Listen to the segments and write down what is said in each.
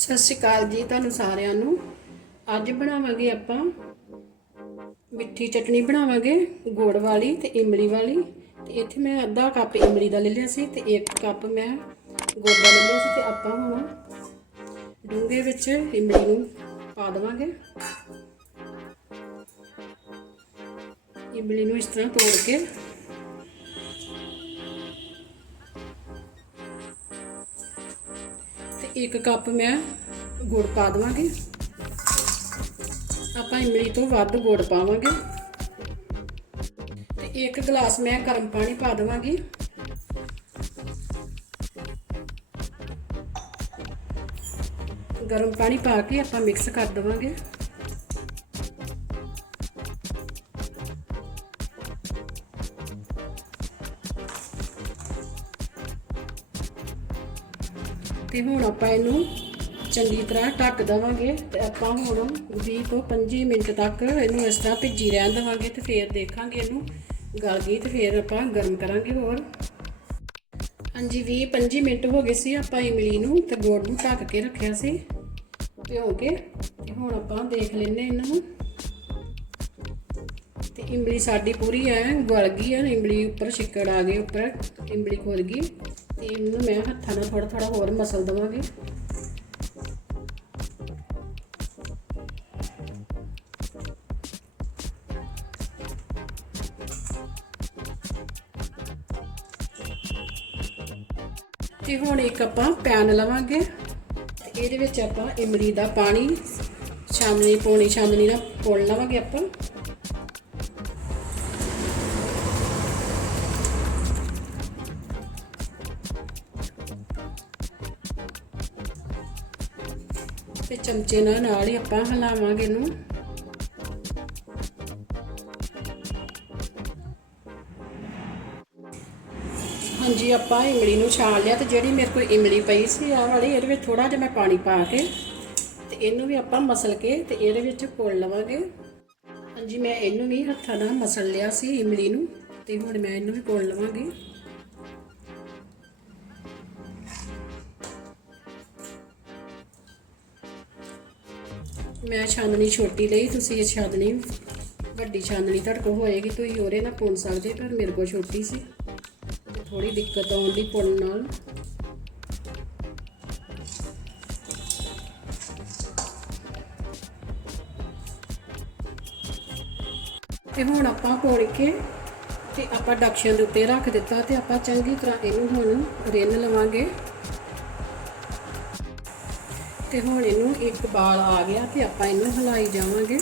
ਸਤਿ ਸ਼੍ਰੀ ਅਕਾਲ ਜੀ ਤੁਹਾਨੂੰ ਸਾਰਿਆਂ ਨੂੰ। ਅੱਜ ਬਣਾਵਾਂਗੇ ਆਪਾਂ ਮਿੱਠੀ ਚਟਣੀ ਬਣਾਵਾਂਗੇ, ਗੁੜ ਵਾਲੀ ਤੇ ਇਮਲੀ ਵਾਲੀ। ਤੇ ਇੱਥੇ ਮੈਂ ਅੱਧਾ ਕੱਪ ਇਮਲੀ ਦਾ ਲੈ ਲਿਆ ਸੀ ਤੇ ਇੱਕ ਕੱਪ ਮੈਂ ਗੁੜ ਦਾ ਲੈ ਲਿਆ ਸੀ ਤੇ ਆਪਾਂ ਹੁਣ ਡੂੰਘੇ ਵਿੱਚ ਇਮਲੀ ਨੂੰ ਪਾ ਦੇਵਾਂਗੇ। ਇਮਲੀ ਨੂੰ ਇਸ ਤਰ੍ਹਾਂ ਤੋੜ ਕੇ 1 ਕੱਪ ਮੈਂ ਗੁੜ ਪਾ ਦੇਵਾਂਗੇ। ਆਪਾਂ ਇਮਲੀ ਤੋਂ ਵੱਧ ਗੁੜ ਪਾਵਾਂਗੇ। ਤੇ 1 ਗਲਾਸ ਮੈਂ ਗਰਮ ਪਾਣੀ ਪਾ ਦੇਵਾਂਗੀ। ਗਰਮ ਪਾਣੀ ਪਾ ਕੇ ਆਪਾਂ ਮਿਕਸ ਕਰ ਦੇਵਾਂਗੇ। ਤੇ ਹੁਣ ਆਪਾਂ ਇਹਨੂੰ ਚੰਗੀ ਤਰ੍ਹਾਂ ਢੱਕ ਦੇਵਾਂਗੇ ਤੇ ਆਪਾਂ ਹੁਣ 20 ਤੋਂ 25 ਮਿੰਟ ਤੱਕ ਇਹਨੂੰ ਇਸ ਤਰ੍ਹਾਂ ਭਿੱਜੀ ਰਹਿਣ ਦੇਵਾਂਗੇ ਤੇ ਫਿਰ ਦੇਖਾਂਗੇ ਇਹਨੂੰ ਗਲ ਗਈ ਤੇ ਫਿਰ ਆਪਾਂ ਗਰਮ ਕਰਾਂਗੇ ਹੋਰ। ਹਾਂਜੀ 20 25 ਮਿੰਟ ਹੋ ਗਏ ਸੀ ਆਪਾਂ ਇਮਲੀ ਨੂੰ ਤੇ ਗੋੜ ਨੂੰ ਢੱਕ ਕੇ ਰੱਖਿਆ ਸੀ ਭਿਓ ਕੇ ਤੇ ਹੁਣ ਆਪਾਂ ਦੇਖ ਲੈਨੇ ਇਹਨਾਂ। ਨੂੰ ਤੇ ਇਮਲੀ ਸਾਡੀ ਪੂਰੀ ਐ, ਗਲ ਗਈ ਐ, ਇਮਲੀ ਉੱਪਰ ਛਿੱਕੜ ਆ ਗਏ ਉੱਪਰ, ਇਮਲੀ ਖੁੱਲ ਗਈ ਤੇ ਇਹਨੂੰ ਮੈਂ ਹੱਥਾਂ ਨਾਲ ਥੋੜਾ ਥੋੜਾ ਹੋਰ ਮਸਲ ਦਵਾਂਗੀ। ਤੇ ਹੁਣ ਇੱਕ ਆਪਾਂ ਪੈਨ ਲਵਾਂਗੇ ਇਹਦੇ ਵਿੱਚ ਆਪਾਂ ਇਮਲੀ ਦਾ ਪਾਣੀ, ਛਾਨਣੀ, ਪੌਣੀ ਛਾਨਣੀ ਨਾਲ ਪੁਣ ਲਵਾਂਗੇ ਆਪਾਂ। ਤੇ ਚਮਚੇ ਨਾਲ ਨਾਲ ਹੀ ਆਪਾਂ ਹਿਲਾਵਾਂਗੇ ਇਹਨੂੰ। ਹਾਂਜੀ, ਆਪਾਂ ਇਮਲੀ ਨੂੰ ਛਾਣ ਲਿਆ ਤੇ ਜਿਹੜੀ ਮੇਰੇ ਕੋਲ ਇਮਲੀ ਪਈ ਸੀ, ਆਹ ਵਾਲੀ, ਇਹਦੇ ਵਿੱਚ ਥੋੜਾ ਜਿਹਾ ਮੈਂ ਪਾਣੀ ਪਾ ਕੇ ਤੇ ਇਹਨੂੰ ਵੀ ਆਪਾਂ ਮਸਲ ਕੇ ਤੇ ਇਹਦੇ ਵਿੱਚ ਕੋਲ ਲਵਾਂਗੇ। ਹਾਂਜੀ, ਮੈਂ ਇਹਨੂੰ ਵੀ ਹੱਥਾਂ ਨਾਲ ਮਸਲ ਲਿਆ ਸੀ ਇਮਲੀ ਨੂੰ ਤੇ ਹੁਣ ਮੈਂ ਇਹਨੂੰ ਵੀ ਕੋਲ ਲਵਾਂਗੀ। ਮੈਂ ਛਾਨਣੀ ਛੋਟੀ ਲਈ, ਤੁਸੀਂ ਇਹ ਛਾਨਣੀ ਵੱਡੀ ਛਾਨਣੀ ਤੁਹਾਡੇ ਕੋਲ ਹੋਏਗੀ, ਤੁਸੀਂ ਉਹਦੇ ਨਾਲ ਪੁੰਨ ਸਕਦੇ ਪਰ ਮੇਰੇ ਕੋਲ ਛੋਟੀ ਸੀ। ਥੋੜੀ ਦਿੱਕਤ ਆਉਣ ਦੀ ਪੁੰਨ ਨਾਲ। ਤੇ ਹੁਣ ਆਪਾਂ ਪੋੜ ਕੇ ਤੇ ਆਪਾਂ ਡਕਸ਼ਨ ਦੇ ਉੱਤੇ ਰੱਖ ਦਿੱਤਾ ਤੇ ਆਪਾਂ ਚੰਗੀ ਤਰ੍ਹਾਂ ਇਹਨੂੰ ਹੁਣ ਰਿੰਨ ਲਵਾਂਗੇ। ਤੇ ਹੁਣ ਇਹਨੂੰ ਇੱਕ ਬਾਲ ਆ ਗਿਆ ਤੇ ਆਪਾਂ ਇਹਨੂੰ ਹਿਲਾਈ ਜਾਵਾਂਗੇ।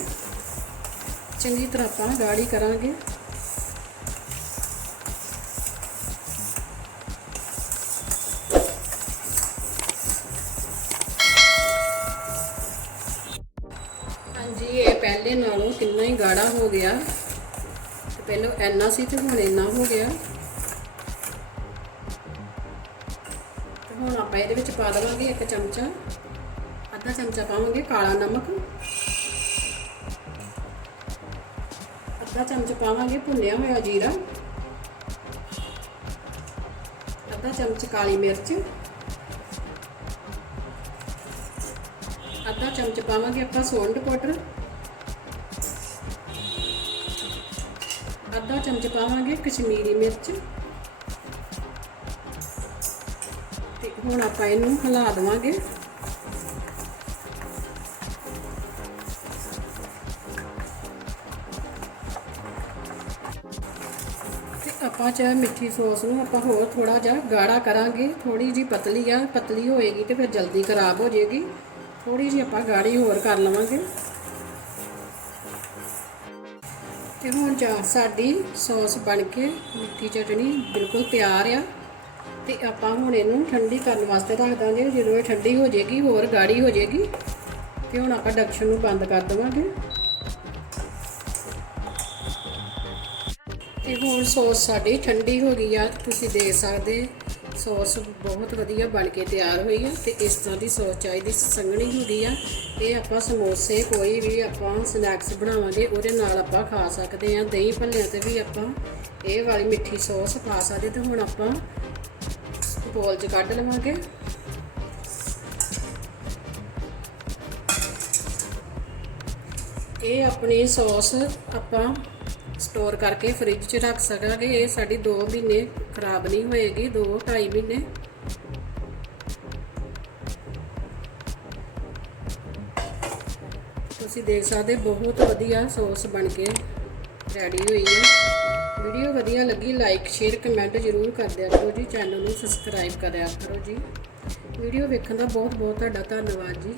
ਚੰਗੀ ਤਰ੍ਹਾਂ ਆਪਾਂ ਗਾੜੀ ਕਰਾਂਗੇ। ਹਾਂਜੀ, ਇਹ ਪਹਿਲੇ ਨਾਲੋਂ ਕਿੰਨਾ ਹੀ ਗਾੜਾ ਹੋ ਗਿਆ। ਤੇ ਪਹਿਲਾਂ ਇੰਨਾ ਸੀ ਤੇ ਹੁਣ ਇੰਨਾ ਹੋ ਗਿਆ। ਤੇ ਹੁਣ ਆਪਾਂ ਇਹਦੇ ਵਿੱਚ ਪਾ ਦੇਵਾਂਗੇ ਇੱਕ ਚਮਚਾ। ਅੱਧਾ ਚਮਚਾ ਪਾਵਾਂਗੇ ਕਾਲਾ ਨਮਕ। ਅੱਧਾ ਚਮਚ ਪਾਵਾਂਗੇ ਭੁੰਨਿਆ ਹੋਇਆ ਜੀਰਾ। ਅੱਧਾ ਚਮਚ ਕਾਲੀ ਮਿਰਚ। ਅੱਧਾ ਚਮਚ ਪਾਵਾਂਗੇ ਆਪਾਂ ਸੋਲਟ ਪਾਊਡਰ ਅੱਧਾ ਚਮਚ ਪਾਵਾਂਗੇ ਕਸ਼ਮੀਰੀ ਮਿਰਚ। ਤੇ ਹੁਣ ਆਪਾਂ ਇਹਨੂੰ ਹਿਲਾ ਦੇਵਾਂਗੇ। ਆਪਾਂ ਚਾਹ ਮਿੱਠੀ ਸੌਸ ਨੂੰ ਆਪਾਂ ਹੋਰ ਥੋੜਾ ਜਿਹਾ ਗਾੜਾ ਕਰਾਂਗੇ ਥੋੜੀ ਜੀ ਪਤਲੀ ਆ, ਪਤਲੀ ਹੋਏਗੀ ਤੇ ਫਿਰ ਜਲਦੀ ਖਰਾਬ ਹੋ ਜਾਏਗੀ। ਥੋੜੀ ਜੀ ਆਪਾਂ ਗਾੜੀ ਹੋਰ ਕਰ ਲਵਾਂਗੇ। ਤੇ ਹੁਣ ਜਾ ਸਾਡੀ ਸੌਸ ਬਣ ਕੇ ਮਿੱਠੀ ਚਟਣੀ ਬਿਲਕੁਲ ਤਿਆਰ ਆ। ਤੇ ਆਪਾਂ ਹੁਣ ਇਹਨੂੰ ਠੰਡੀ ਕਰਨ ਵਾਸਤੇ ਰੱਖ ਦਾਂਗੇ। ਜਦੋਂ ਇਹ ਠੰਡੀ ਹੋ ਜਾਏਗੀ, ਹੋਰ ਗਾੜੀ ਹੋ ਜਾਏਗੀ, ਤੇ ਹੁਣ ਆਪਾਂ ਡਕਸ਼ਨ ਨੂੰ ਬੰਦ ਕਰ ਦੇਵਾਂਗੇ। ਤੇ ਹੁਣ ਸੌਸ ਸਾਡੀ ਠੰਡੀ ਹੋ ਗਈ ਆ, ਤੁਸੀਂ ਦੇਖ ਸਕਦੇ ਸੌਸ ਬਹੁਤ ਵਧੀਆ ਬਣ ਕੇ ਤਿਆਰ ਹੋਈ ਆ ਤੇ ਇਸ ਤਰ੍ਹਾਂ ਦੀ ਸੌਸ ਚਾਹੀਦੀ ਸੰਘਣੀ ਹੁੰਦੀ ਆ। ਇਹ ਆਪਾਂ ਸਮੋਸੇ, ਕੋਈ ਵੀ ਆਪਾਂ ਸਨੈਕਸ ਬਣਾਵਾਂਗੇ, ਉਹਦੇ ਨਾਲ ਆਪਾਂ ਖਾ ਸਕਦੇ ਆ। ਦਹੀਂ ਭੱਲਿਆਂ ਤੇ ਵੀ ਆਪਾਂ ਇਹ ਵਾਲੀ ਮਿੱਠੀ ਸੌਸ ਪਾ ਸਕਦੇ ਤੇ ਹੁਣ ਆਪਾਂ ਬੋਲ 'ਚ ਕੱਢ ਲਵਾਂਗੇ। ਇਹ ਆਪਣੀ ਸੌਸ ਆਪਾਂ ਸਟੋਰ ਕਰਕੇ ਫ੍ਰਿਜ 'ਚ ਰੱਖ ਸਕਾਂਗੇ। ਇਹ ਸਾਡੀ 2 ਮਹੀਨੇ ਖਰਾਬ ਨਹੀਂ ਹੋਏਗੀ 2 2.5 ਮਹੀਨੇ। ਤੁਸੀਂ ਦੇਖ ਸਕਦੇ, ਬਹੁਤ ਵਧੀਆ ਸੌਸ ਬਣ ਕੇ ਰੈਡੀ ਹੋਈ ਹੈ। ਵੀਡੀਓ ਵਧੀਆ ਲੱਗੀ ਲਾਈਕ ਸ਼ੇਅਰ ਕਮੈਂਟ ਜ਼ਰੂਰ ਕਰ ਦਿਆ ਕਰੋ ਜੀ। ਚੈਨਲ ਨੂੰ ਸਬਸਕ੍ਰਾਈਬ ਕਰਿਆ ਕਰੋ ਜੀ। ਵੀਡੀਓ ਵੇਖਣ ਦਾ ਬਹੁਤ ਬਹੁਤ ਤੁਹਾਡਾ ਧੰਨਵਾਦ ਜੀ।